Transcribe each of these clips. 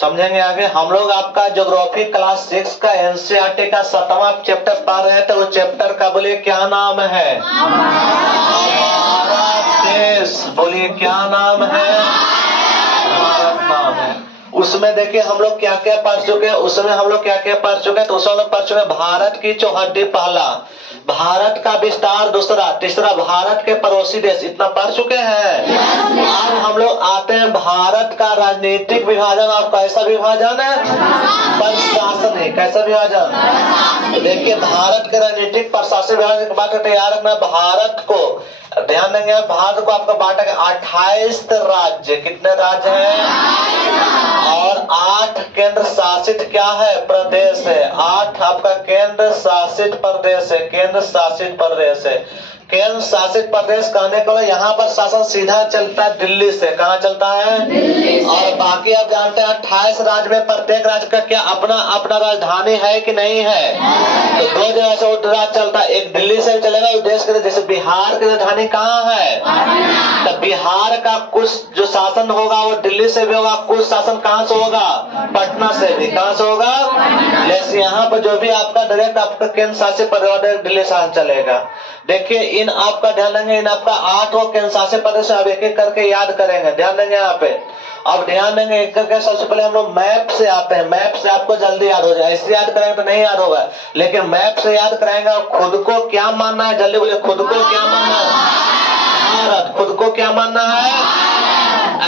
समझेंगे आगे। हम लोग आपका ज्योग्राफी क्लास 6 का एनसीईआरटी का 7वां चैप्टर पढ़ रहे थे। वो चैप्टर का बोलिए क्या नाम है? भारत देश। बोलिए क्या नाम है? भारत नाम है। उसमें देखिए हम लोग क्या क्या पढ़ चुके हैं। उसमें हम लोग क्या क्या पढ़ चुके हैं, तो उसमें हम लोग पढ़ चुके हैं भारत की चौहद्दी पहला, भारत का विस्तार दूसरा, तीसरा भारत के पड़ोसी देश, इतना पढ़ चुके हैं। अब हम लोग आते हैं भारत का राजनीतिक विभाजन। और कैसा विभाजन है? प्रशासन है। कैसा विभाजन? तो देखिए भारत के राजनीतिक प्रशासन विभाजन की बात तैयार रखना। भारत को ध्यान देंगे, भारत को आपका बांटा गया 28 राज्य। कितने राज्य हैं? और 8 केंद्र शासित क्या है? प्रदेश है। 8 आपका केंद्र शासित प्रदेश है। केंद्र शासित प्रदेश है। केंद्र शासित प्रदेश कहने को यहाँ पर शासन सीधा चलता है दिल्ली से। कहाँ चलता है? दिल्ली से। और बाकी आप जानते हैं 28 राज्य में प्रत्येक राज्य का क्या अपना अपना राजधानी है कि नहीं है? तो 2 जगह से राज्य चलता है, एक दिल्ली से चलेगा उस देश के। जैसे बिहार की राजधानी कहाँ है? तो बिहार का कुछ जो शासन होगा वो दिल्ली से भी होगा, कुछ शासन कहाँ से होगा? पटना से भी। कहाँ से होगा? जैसे यहाँ पर जो भी आपका डायरेक्ट आपका केंद्र शासित प्रदेश दिल्ली शासन चलेगा। देखिए इन आपका ध्यान देंगे, इन आपका 8 केंद्र शासित प्रदेश अब एक एक करके याद करेंगे। ध्यान देंगे यहाँ पे। अब ध्यान देंगे एक करके। सबसे पहले हम लोग मैप से आते हैं। मैप से आपको जल्दी याद हो जाए। ऐसे याद करेंगे तो नहीं याद होगा, लेकिन मैप से याद कराएंगे। और खुद को क्या मानना है? जल्दी बोलिए, खुद को क्या मानना है? भारत। खुद को क्या मानना है?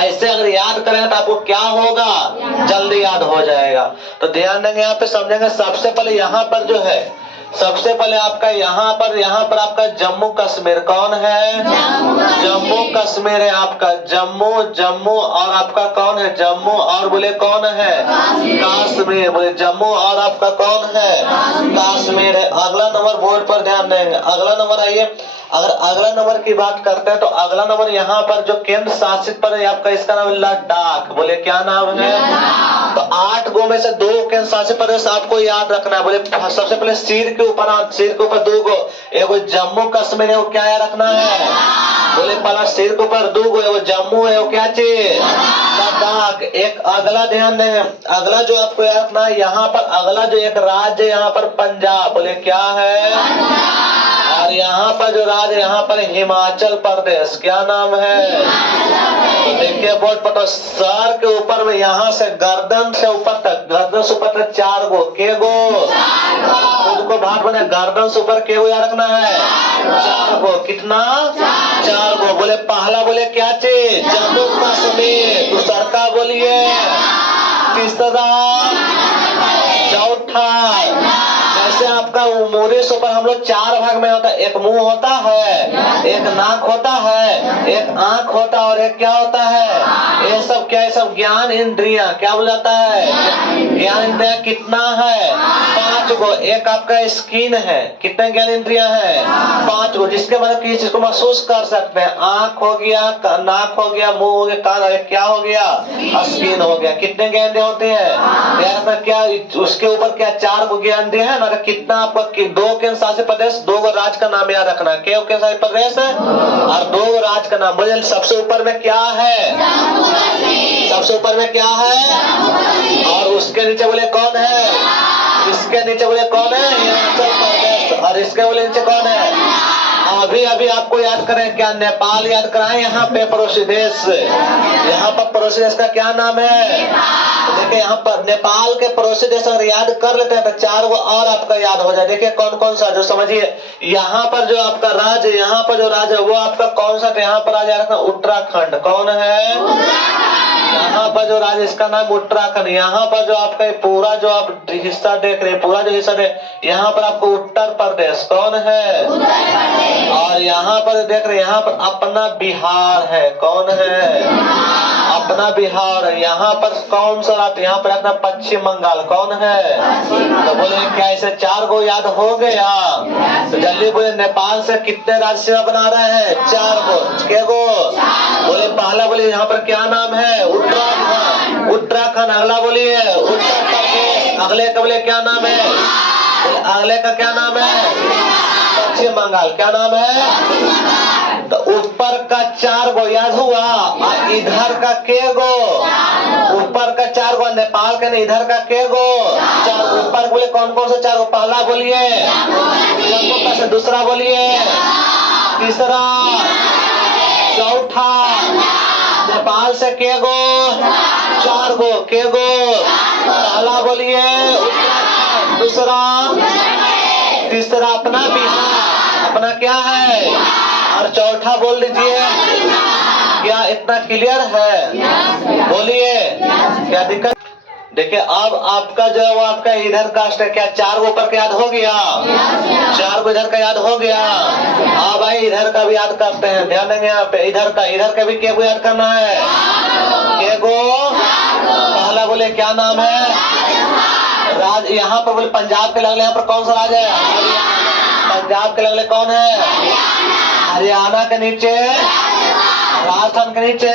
ऐसे अगर याद करेंगे तो आपको क्या होगा? जल्दी याद हो जाएगा। तो ध्यान देंगे यहाँ पे, समझेंगे। सबसे पहले यहाँ पर जो है, सबसे पहले आपका यहाँ पर आपका जम्मू कश्मीर कौन है? जम्मू कश्मीर है आपका। जम्मू और आपका कौन है? जम्मू और बोले कौन है? कश्मीर। बोले जम्मू और आपका कौन है? कश्मीर है। अगला नंबर बोर्ड पर ध्यान देंगे। अगला नंबर आइए। अगर अगला नंबर की बात करते हैं तो अगला नंबर यहाँ पर जो केंद्र शासित पर है आपका, इसका नाम है लद्दाख। बोले क्या नाम है? तो 8 गो में से 2 केंद्र शासित प्रदेश आपको याद रखना है। बोले सबसे पहले सिर के ऊपर 2 गो, एगो जम्मू कश्मीर है, वो क्या याद रखना है? बोले पहला सिर के ऊपर 2 गो, एगो जम्मू है, वो क्या चीज? लद्दाख। एक अगला ध्यान दें, अगला जो आपको याद रखना है यहाँ पर, अगला जो एक राज्य यहाँ पर पंजाब। बोले क्या है? और यहाँ पर जो राज्य यहाँ पर हिमाचल प्रदेश। क्या नाम है? तो देखिए बोर्ड पर, तो सर के ऊपर में यहाँ से गर्दन से ऊपर तक 4 गो। के गो? खुद को भाग बने। गर्दन से ऊपर के गो याद रखना है? 4 गो। कितना? 4 गो। बोले पहला बोले क्या चीज? जम्मू कश्मीर। दूसरा का बोलिए, तीसरा, चौथा। जैसे आपका मुंह से ऊपर हम लोग 4 भाग में होता है। एक मुंह होता है, एक नाक होता है, एक आंख होता है और एक क्या होता है? ये सब क्या है? सब ज्ञान इंद्रियां। क्या बोल जाता है? ज्ञान इंद्रिया। कितना है? 5 गो। एक आपका स्किन है। कितने ज्ञान इंद्रियां हैं? 5 गो, जिसके मतलब किसी चीज को महसूस कर सकते हैं। आंख हो गया, नाक हो गया, मुंह हो गया, कान हो गया, क्या हो गया? स्किन हो गया। कितने ज्ञान इंद्रिया होते हैं? यार क्या उसके ऊपर क्या 4 गो ज्ञान इंद्रिया है ना? कितना आपका 2 केंद्र शासित प्रदेश, 2 गो राज्य का नाम याद रखना है। क्या केंद्र शासित प्रदेश है और 2 गो राज्य का नाम। बोलिए सबसे ऊपर में क्या है? सबसे ऊपर में क्या है? और उसके नीचे बोले कौन है? इसके नीचे बोले कौन है? हिमाचल प्रदेश। और इसके बोले नीचे कौन है? अभी आपको याद करें क्या? नेपाल याद कराएं। यहाँ पे पड़ोसी देश, यहाँ पर पड़ोसी देश का क्या नाम है? देखिए यहाँ पर नेपाल के पड़ोसी देश अगर याद कर लेते हैं तो 4 गो और आपका याद हो जाए। देखिए कौन कौन सा, जो समझिए। यहाँ पर जो आपका राज्य, यहाँ पर जो राज्य है वो आपका कौन सा? यहाँ पर राज्य रखना उत्तराखंड। कौन है? यहाँ पर जो राज्य, इसका नाम उत्तराखंड। यहाँ पर जो आपका पूरा जो आप हिस्सा देख रहे हैं, पूरा जो हिस्सा यहाँ पर आपको उत्तर प्रदेश। कौन है? और यहाँ पर देख रहे हैं, यहाँ पर अपना बिहार है। कौन है? अपना बिहार। यहाँ पर कौन सा राज्य? यहाँ पर अपना पश्चिम बंगाल। कौन है? तो बोले क्या इसे 4 गो याद हो गया? तो जल्दी बोले नेपाल से कितने राज्य सीमा बना रहे हैं? 4 गो। के गो? बोले पहला बोले यहाँ पर क्या नाम है? उत्तराखंड। उत्तराखंड। अगला बोलिए उत्तर प्रदेश। अगले का बोले क्या नाम है? अगले का क्या नाम है? पश्चिम बंगाल। क्या नाम है? तो ऊपर का 4 गो याद हुआ और इधर का के गो? ऊपर का 4 गो, नेपाल के इधर का के गो चार ऊपर बोले कौन कौन से चार गो? पहला बोलिए जम्मू का, से दूसरा बोलिए, तीसरा, चौथा। नेपाल से के गो चार गो, के गो पहला बोलिए उत्तराखंड, दूसरा, तीसरा अपना बिहार, अपना क्या है, और चौथा बोल दीजिए। क्या इतना क्लियर है? बोलिए क्या दिक्कत? देखिए अब आपका जो है वो आपका इधर कास्ट है, क्या चार गो ऊपर का याद हो गया? चार गो इधर का याद हो गया। हाँ भाई इधर का भी याद करते हैं, ध्यान देंगे यहाँ पे। इधर का भी के गो याद करना है, के गो पहला बोले क्या नाम है? राज। यहाँ पर बोले पंजाब के लगले, यहाँ पर कौन सा राज है? पंजाब के लगले कौन है? हरियाणा के नीचे, राजस्थान के नीचे,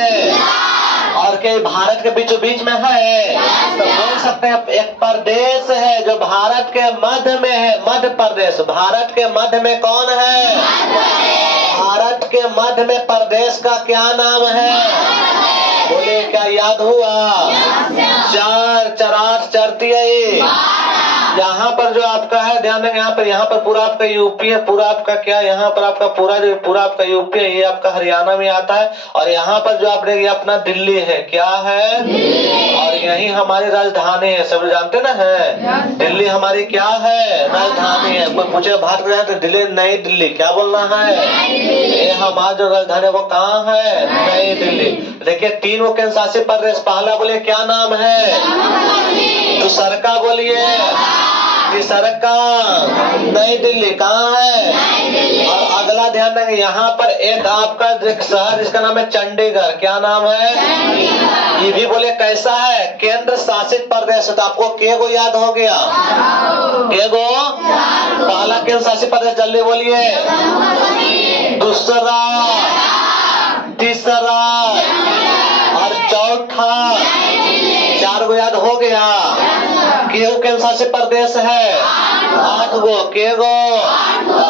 और के भारत के बीचों बीच में है, तो बोल सकते हैं एक प्रदेश है जो भारत के मध्य में है, मध्य प्रदेश। भारत के मध्य में कौन है? भारत के मध्य में प्रदेश का क्या नाम है? बोले क्या याद हुआ? चार चरार चरती है। यहाँ पर जो आपका है ध्यान देंगे, यहाँ पर पूरा आपका यूपी है, पूरा आपका क्या, यहाँ पर आपका पूरा आपका यूपी है, ये आपका हरियाणा में आता है। और यहाँ पर जो आप देखिए अपना दिल्ली है, क्या है? और यही हमारी राजधानी है, सब जानते ना है। दिल्ली हमारी क्या है? राजधानी है। कोई पूछे भारत में तो दिल्ली, नई दिल्ली, क्या बोलना है? ये हमारा जो राजधानी है वो कहाँ है? नई दिल्ली। देखिए तीन वो केंद्र शासित प्रदेश, पहला बोले क्या नाम है? दूसरा का बोलिए, तीसरा का नई दिल्ली, कहाँ है? और अगला ध्यान देंगे, यहाँ पर एक आपका शहर जिसका नाम है चंडीगढ़, क्या नाम है? ये भी बोले कैसा है? केंद्र शासित प्रदेश। तो आपको के गो याद हो गया? के गो? पहला केंद्र शासित प्रदेश जल्दी बोलिए, दूसरा, तीसरा और चौथा। चार गो याद हो गया? केहू केंद्र शासित प्रदेश है 8 गो, के गो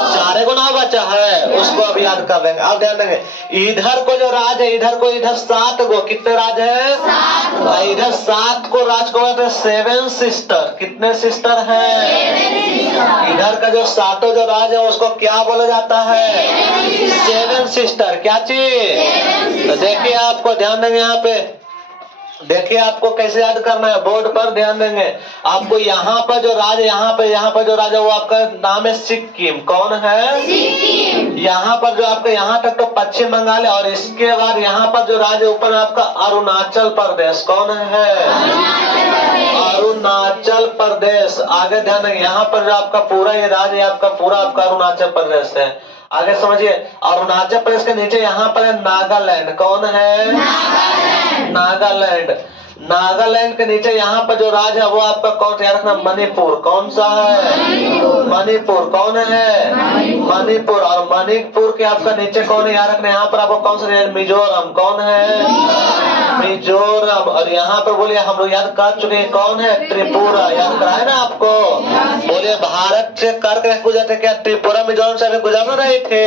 4 गो ना बचा है, उसको अब याद कर लेंगे। अब ध्यान देंगे इधर को जो राज है, इधर को इधर 7 गो, कितने राज है? इधर 7 को राज को कहते हैं 7 सिस्टर। कितने सिस्टर हैं? इधर का जो 7 जो राज है उसको क्या बोला जाता है? 7 सिस्टर। क्या चीज? तो देखिए आपको ध्यान देंगे यहाँ पे, देखिए आपको कैसे याद करना है, बोर्ड पर ध्यान देंगे। आपको यहाँ पर जो राज, यहाँ पर जो राजा वो आपका नाम है सिक्किम। कौन है? सिक्किम। यहाँ पर जो आपका यहाँ तक तो पश्चिम बंगाल है, और इसके बाद यहाँ पर जो राज है ऊपर आपका अरुणाचल प्रदेश। कौन है? अरुणाचल प्रदेश। आगे ध्यान देंगे यहाँ पर जो आपका पूरा ये राज है, आपका पूरा आपका अरुणाचल प्रदेश है। आगे समझिए, अरुणाचल प्रदेश के नीचे यहाँ पर है नागालैंड। कौन है? नागालैंड। नागालैंड के नीचे यहाँ पर जो राज है वो आपका कौन सा? याद रखना, मणिपुर। कौन सा है? मणिपुर। कौन है? मणिपुर। और मणिपुर के आपका नीचे कौन है? याद रखना, यहाँ पर आपको कौन सा? मिजोरम। कौन है? मिजोरम। और यहाँ पर बोलिए हम लोग याद कर चुके हैं, कौन है? त्रिपुरा। याद कराए ना आपको? बोलिए भारत से करके गुजरते क्या त्रिपुरा मिजोरम से भी गुजर रहे थे?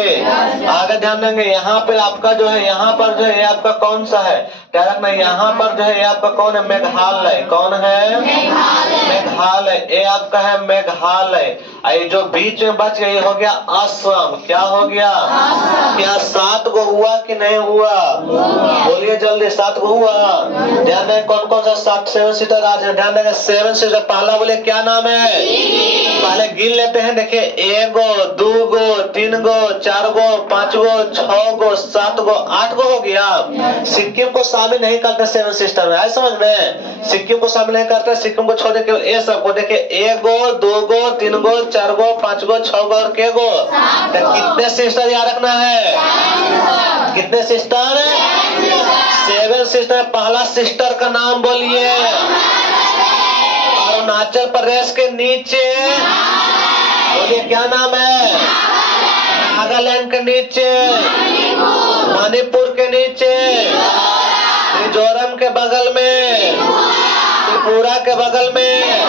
आगे ध्यान देंगे यहाँ पे आपका जो है, यहाँ पर जो है आपका कौन सा है? क्या रखना, यहाँ पर जो है आपका कौन है? मेघालय। कौन है? मेघालय। ये आपका है मेघालय। ये जो बीच में बच गया हो गया असम। क्या हो गया? क्या 7 गो हुआ कि नहीं हुआ? बोलिए जल्दी, 7 गो हुआ। ध्यान दें कौन कौन सा 7 सीटर राज है, ध्यान देंगे 7 सीटर। पहला बोले क्या नाम है? पहले गिन लेते हैं, देखिए 1 गो, 2 गो, 3 गो, 4 गो, 5 गो, 6 गो, 7 गो, 8 गो हो गया। सिक्किम को शामिल नहीं करते 7 सिस्टर में, आए समझ में? सिक्किम को शामिल नहीं करते, सिक्किम को छोड़ के ये सबको देखिए 1 गो, 2 गो, 3 गो, 4 गो, 5 गो, 6 गो और के गो। तो कितने सिस्टर याद रखना है? कितने सिस्टर? 7 सिस्टर। पहला सिस्टर का नाम बोलिए, अरुणाचल प्रदेश के नीचे बोलिए क्या नाम है? नागालैंड के नीचे, मणिपुर के नीचे, मिजोरम के बगल में, त्रिपुरा के बगल में,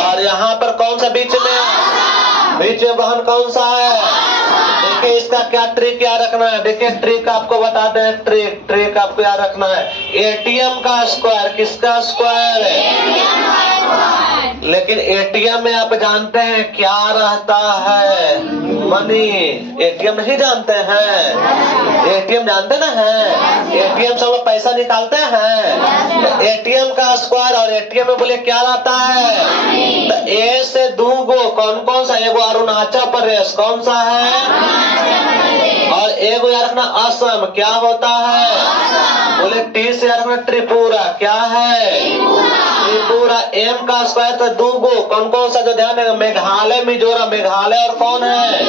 और यहाँ पर कौन सा बीच में? बीच में बहन कौन सा है? देखिए इसका का क्या ट्रिक याद रखना है? देखिए ट्रिक आपको बताते हैं, ट्रिक आपको याद रखना है। एटीएम का स्क्वायर, किसका स्क्वायर है? लेकिन एटीएम में आप जानते हैं क्या रहता है? मनी। एटीएम नहीं जानते हैं? एटीएम जानते ना हैं? एटीएम से हम लोग पैसा निकालते हैं। एटीएम का स्क्वायर और एटीएम में बोले क्या रहता है? तो ए से दूगो कौन कौन सा? एगो अरुणाचल प्रदेश, कौन सा है? और एगो याद रखना असम, क्या होता है? बोले टी से याद रखना त्रिपुरा, क्या है? त्रिपुरा। एम का स्क्वायर तो दूगो कौन कौन सा? जो ध्यान देगा, मेघालय मिजोरम। मेघालय और कौन है?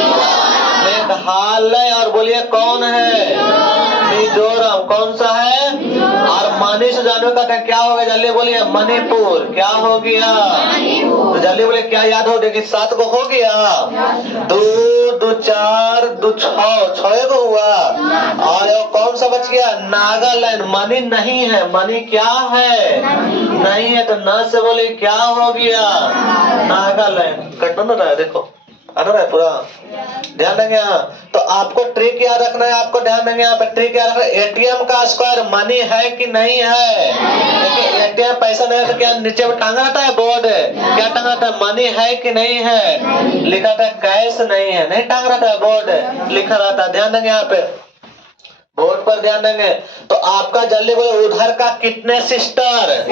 मेघालय। और बोलिए कौन है? मिजोरम। कौन सा है? और मनी से जानवे का क्या हो गया? जल्दी बोलिए मणिपुर। क्या हो गया? तो जल्दी बोलिए क्या याद हो? देखिए 7 को हो गया। 2 2 4 2 6 को हुआ। और कौन सा बच गया? नागालैंड। मनी नहीं है। मनी क्या है? नहीं है। तो न से बोले क्या हो गया? नागालैंड। कटना ना रहा है, देखो आना रहा है पूरा। ध्यान देंगे यहाँ। तो आपको ट्रिक याद रखना है, आपको ध्यान देंगे यहाँ पे ट्रिक याद रखना है। एटीएम का स्क्वायर मनी है कि नहीं है? देखिए एटीएम पैसा नहीं है तो क्या नीचे में टांगा रहता है? बोर्ड क्या टांगा रहता है? मनी है कि नहीं है? लिखा था कैश नहीं है, नहीं टांग रहता है, बोर्ड लिखा रहता है। ध्यान देंगे यहाँ पे, बोर्ड पर ध्यान देंगे। तो आपका जल्दी बोले उधर का कितने सिस्टर?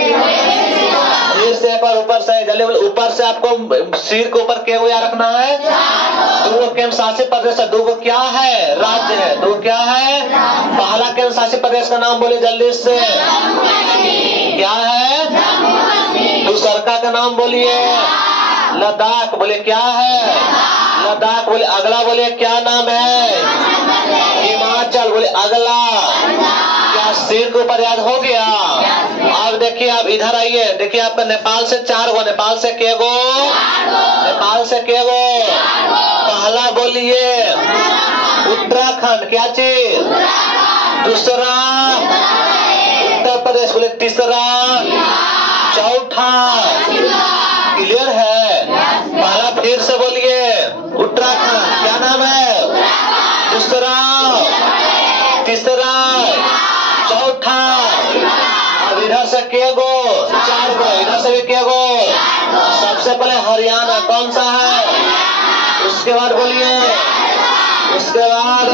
सिर से पर ऊपर से। जल्दी बोले ऊपर से आपको सिर के ऊपर क्या याद रखना है? 2 केंद्र शासित प्रदेश है। 2 क्या है? राज्य है। 2 क्या है? पहला केंद्र शासित प्रदेश का नाम बोले जल्दी से, क्या है? दूसरा का नाम बोलिए लद्दाख। बोले क्या है? लद्दाख। बोले अगला बोले क्या नाम है? हिमाचल। बोले अगला क्या सिर के ऊपर याद हो गया? अब देखिए आप इधर आइए, देखिए आपका नेपाल से 4 गो। नेपाल से के गो? नेपाल से के गो? पहला बोलिए उत्तराखंड। क्या चीज? दूसरा उत्तर प्रदेश। बोले तीसरा, चौथा। क्लियर है? पहला फिर से बोलिए उत्तराखंड। क्या नाम है? दूसरा, तीसरा, चौथा। अब इधर से के गो? 4 गो। इधर से भी के गो? सबसे पहले हरियाणा। कौन सा है? उसके बाद बोलिए, उसके बाद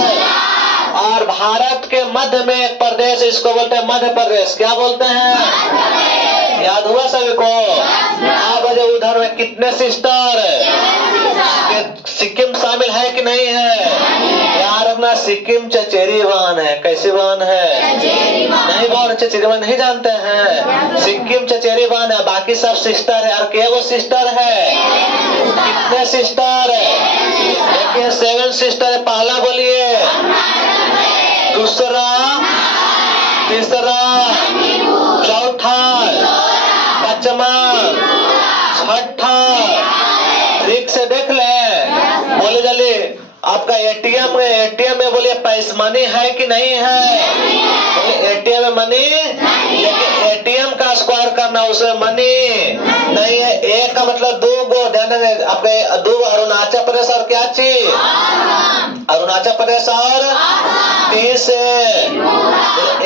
और भारत के मध्य में एक प्रदेश, इसको बोलते हैं मध्य प्रदेश। क्या बोलते हैं? याद हुआ सभी को? आप बजे उधर में कितने सिस्टर? सिक्किम शामिल है कि नहीं है? यार अपना सिक्किम चचेरी वाहन है। कैसी वाहन है? नहीं वाहन, चचेरी वाहन नहीं जानते हैं? सिक्किम चचेरी वाहन है, बाकी सब सिस्टर है। और क्या वो सिस्टर है? कितने सिस्टर है? देखिए 7 सिस्टर है। पहला बोलिए, दूसरा, तीसरा, चौथा, पांचवा, छठा। ठीक से देख ले। बोले जल्दी आपका एटीएम है। एटीएम में बोलिए पैसा मनी है कि नहीं है? बोले एटीएम में मनी, लेकिन एटीएम का स्क्वायर करना उसमें मनी नहीं है। ए का मतलब 2 गो। ध्यान देंगे आपके 2 अरुणाचल प्रदेश और क्या चीज? अरुणाचल प्रदेश। और टी से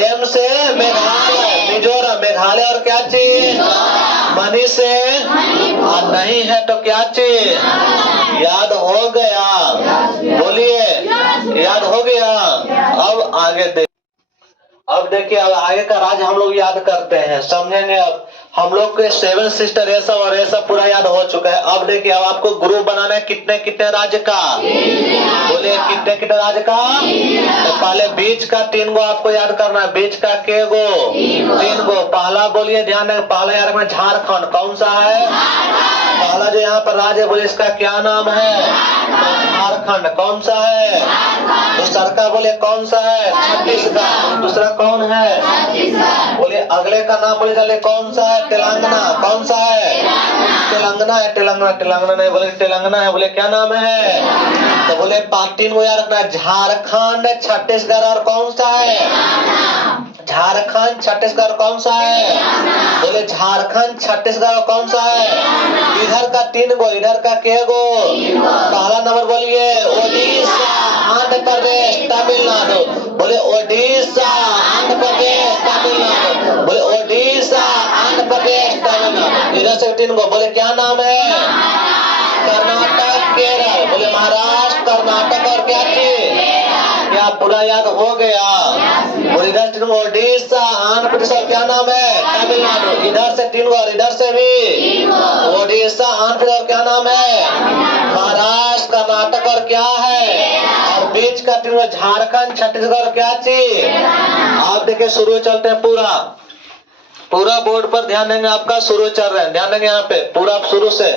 एम से मेघालय, मिजोरम। मेघालय और क्या चीज? मनी से। और नहीं है तो क्या चीज? याद हो गया? बोलिए याद हो गया? अब आगे अब देखिए, अब आगे का राज हम लोग याद करते हैं, समझेंगे। अब हम लोग के 7 सिस्टर ऐसा और ऐसा पूरा याद हो चुका है। अब देखिए अब आपको ग्रुप बनाना है कितने कितने राज्य का? बोलिए कितने कितने राज्य का? तो पहले बीच का 3 गो आपको याद करना है। बीच का के गो? 3 गो। पहला बोलिए, ध्यान दें, पहला याद रखना झारखंड। कौन सा है? पहला जो यहाँ पर राज्य बोले इसका क्या नाम है? झारखंड। कौन सा है? दूसरा का बोले कौन सा है? छत्तीसगढ़। दूसरा कौन है? बोले अगले का नाम बोले चले कौन सा है? तेलंगाना। कौन सा है? तेलंगाना है। तेलंगाना। तेलंगाना नहीं बोले तेलंगाना है। बोले क्या नाम है? तो बोले 3 को याद रखना, झारखंड, छत्तीसगढ़ और कौन सा है? झारखंड, छत्तीसगढ़। कौन सा है? बोले झारखंड, छत्तीसगढ़। कौन सा है? इधर का 3 गो, इधर का के गो? पहला नंबर बोलिए ओडिशा। आंध्र प्रदेश तमिलनाडु। बोले ओडिशा आंध्र प्रदेश तमिलनाडु। बोले ओडिशा आंध्र प्रदेश तमिलनाडु। इधर से 3 गो बोले क्या नाम है? कर्नाटक केरल। बोले महाराष्ट्र कर्नाटक और क्या चीज? क्या पूरा याद हो गया? और इधर 3 गो ओडिशा आंध्र प्रदेश और क्या नाम है? तमिलनाडु। इधर से 3 गो और इधर से भी ओडिशा आंध्र प्रदेश और क्या नाम है? महाराष्ट्र कर्नाटक और क्या है? और बीच का 3 गो झारखंड छत्तीसगढ़ और क्या चीज? आप देखिए शुरू चलते हैं पूरा पूरा बोर्ड पर ध्यान देंगे। आपका शुरू चल रहा है, ध्यान देंगे यहाँ पे पूरा शुरू से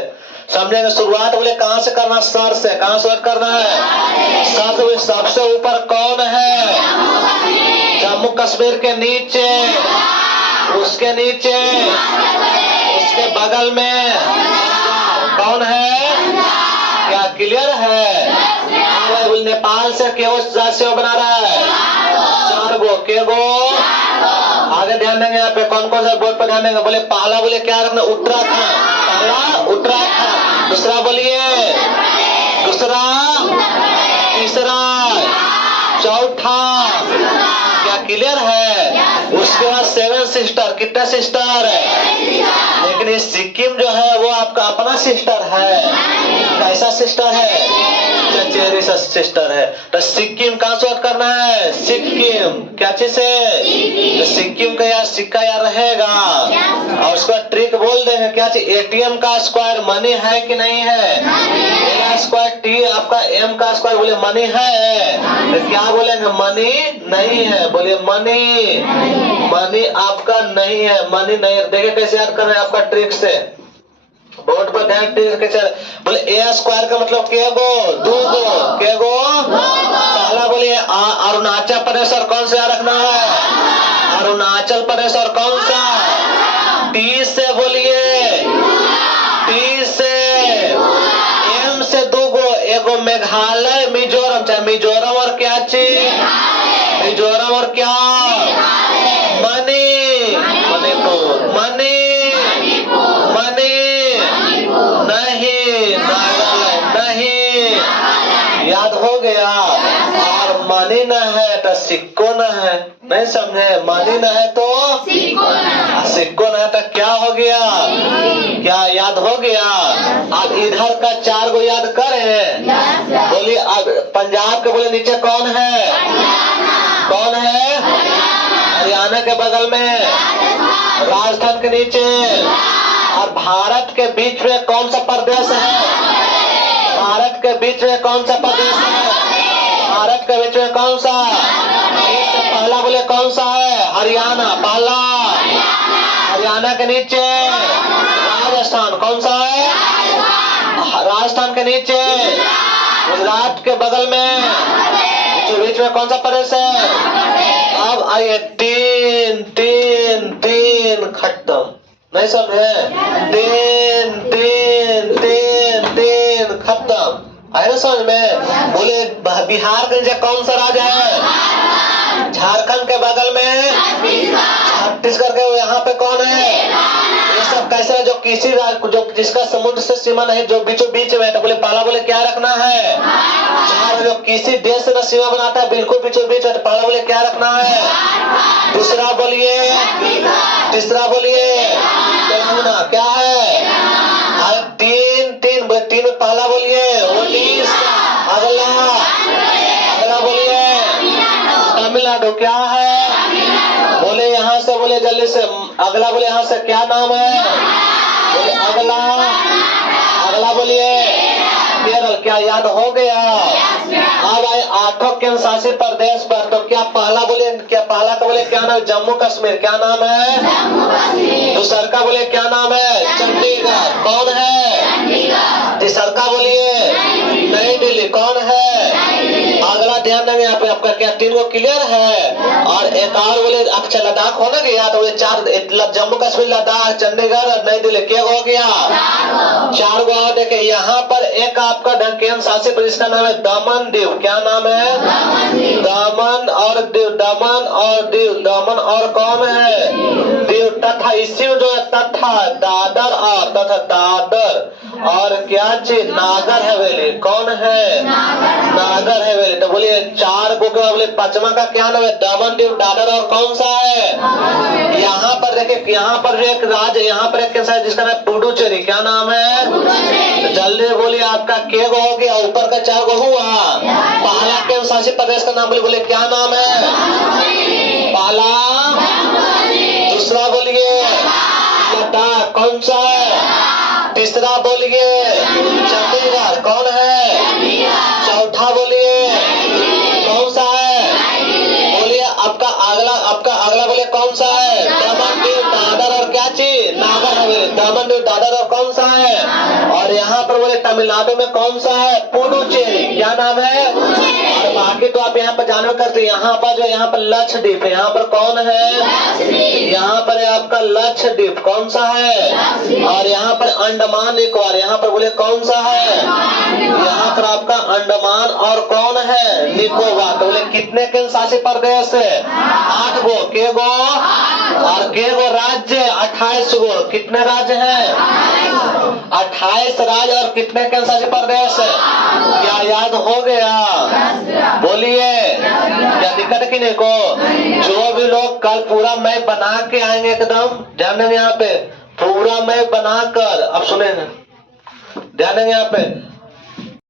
समझेंगे। शुरुआत बोले कहाँ से करना? सर से। कहाँ से करना है? सर से। सबसे ऊपर कौन है? जम्मू कश्मीर के नीचे, उसके नीचे, उसके बगल में कौन है? क्या क्लियर है? नेपाल से क्यों राज्य बना रहा है? 4 गो। के गो? आगे ध्यान देंगे यहाँ पे कौन कौन सा बोर्ड पर ध्यान देंगे। बोले पहला बोले क्या रखना? उत्तराखंड। पहला उत्तराखंड। दूसरा बोलिए, दूसरा, तीसरा, चौथा। क्या क्लियर है? उसके बाद 7 सिस्टर। कितने सिस्टर? लेकिन ये सिक्किम जो है वो आपका अपना सिस्टर है। कैसा सिस्टर है? चचेरी सिस्टर है। तो सिक्किम कहाँ से करना है? सिक्किम। क्या चीज से? तो सिक्किम का यार सिक्का यार रहेगा और उसका ट्रिक बोल देंगे। क्या चीज? एटीएम का स्क्वायर मनी है कि नहीं है? स्क्वायर टी आपका एम का स्क्वायर बोले मनी है, तो क्या बोलेंगे? मनी नहीं है। बोले मनी, मनी आपका नहीं है, मनी नहीं है। देखिए कैसे याद कर रहे हैं आपका ट्रिक से। बोर्ड पर ध्यान के चल। बोले ए स्क्वायर का मतलब के गो? 2 गो। के गो? पहला बोलिए अरुणाचल प्रदेश और कौन सा रखना है? अरुणाचल प्रदेश और कौन सा? टी से बोलिए, टी से। एम से 2 गो। एगो मेघालय मिजोरम। चाहे मिजोरम और क्या चीज? मिजोरम और क्या? मनी, मणिपुर। मनी, मनी नहीं, नागालैंड नहीं। याद हो गया? और मनी न है तो सिक्को न है। नहीं समझे? मनी न है तो सिक्को न है तो क्या हो गया? क्या याद हो गया? अब इधर का 4 गो याद करें। बोलिए अब पंजाब के बोले नीचे कौन है? कौन है? हरियाणा के बगल में, राजस्थान के नीचे। और भारत के बीच में कौन सा प्रदेश है? भारत के बीच में कौन सा प्रदेश है? भारत के बीच में कौन सा? पहला बोले कौन सा है? हरियाणा। पहला हरियाणा के नीचे राजस्थान। कौन सा है? राजस्थान के नीचे गुजरात के बगल में बीच में कौन सा प्रदेश है? अब आइए 3 3 3 खत्म। नहीं समझे? 3 3 3 3 खत्म। आए ना समझ में? बोले बिहार के नीचे कौन सा राज्य है? झारखंड के बगल में छत्तीसगढ़ के यहाँ पे कौन है? ये सब कैसे है? जो किसी जो जिसका समुद्र से सीमा नहीं, जो बीचों बीच में है। तो बोले पहला बोले क्या रखना है? जो किसी देश से न सीमा बनाता है, बिल्कुल बीचों बीच है। तो पहला बोले क्या रखना है? दूसरा बोलिए, तीसरा बोलिए, तेलंगाना। क्या है? 3 3 3 पहला बोलिए ओडिशा। अगला अगला बोलिए तमिलनाडु। क्या है? बोले यहाँ से, बोले जल्दी से अगला। बोले यहाँ से क्या नाम है? बोले अगला अगला बोलिए केरल। क्या याद हो गया? अब आए 8 केंद्र शासित प्रदेश पर। तो क्या पहला बोले? क्या पहला का बोले क्या नाम? जम्मू कश्मीर। क्या नाम है? दूसरा का बोले क्या नाम है? चंडीगढ़। कौन है? तीसरा का बोलिए नई दिल्ली। कौन है? अगला ध्यान देंगे यहाँ पे। आपका क्या 3 गो क्लियर है? और एक और बोले अच्छा लद्दाख होना गया तो 4 जम्मू कश्मीर, लद्दाख, चंडीगढ़ और नई दिल्ली। क्या हो गया? 4 गो। देखे यहाँ पर एक आपका केंद्र शासित प्रदेश का नाम है दमन दीव। क्या नाम है? दमन दमन और कौन है? दीव तथा इसी में जो है तथा दादर और तथा दादर और क्या चीज नागर हवेली। कौन है? नागर हवेली। तो बोलिए 4 को क्या बोले? पांचवा का क्या नाम है? दमन दीव दादर और कौन सा है? यहाँ पर देखिए, यहाँ पर जो एक राज्य, यहाँ पर एक कैसा है जिसका नाम पुडुचेरी। क्या नाम है? तो जल्दी बोलिए, आपका के गो हो गया? ऊपर का 4 गो हुआ। पहला केंद्र शासित प्रदेश का नाम बोले क्या नाम है? पहला। दूसरा बोलिए लद्दाख। कौन सा है? तीसरा बोलिए चंडीगढ़। कौन है? चौथा बोलिए कौन सा है? बोलिए आपका अगला बोलिए कौन सा है? दमन दीव दादर और क्या चीज? नागर हवेली। दमन दीव दादर और कौन सा है? और यहाँ पर बोले तमिलनाडु में कौन सा है? पुडुचेरी। क्या नाम है? और बाकी तो आप यहाँ पर जानवर करते। यहाँ पर जो यहाँ पर लक्षद्वीप है। यहाँ पर कौन है? यहाँ पर है आपका लक्षद्वीप। कौन सा है? और यहाँ पर अंडमान निकोबार। यहाँ पर बोले कौन सा है? यहाँ पर आपका अंडमान और कौन है? निकोबार। तो बोले कितने केंद्र शासित प्रदेश है? 8 गो। के गो? और के गो राज्य? 28 गो। कितने राज्य हैं? 28 राज्य और कितने केंद्र शासित प्रदेश है? क्या याद हो गया? बोलिए क्या दिक्कत है कि नहीं को? जो भी लोग कल पूरा मैप बना के आएंगे एकदम ध्यान देंगे यहाँ पे, पूरा मैप बनाकर। अब सुने ध्यान देंगे यहाँ पे,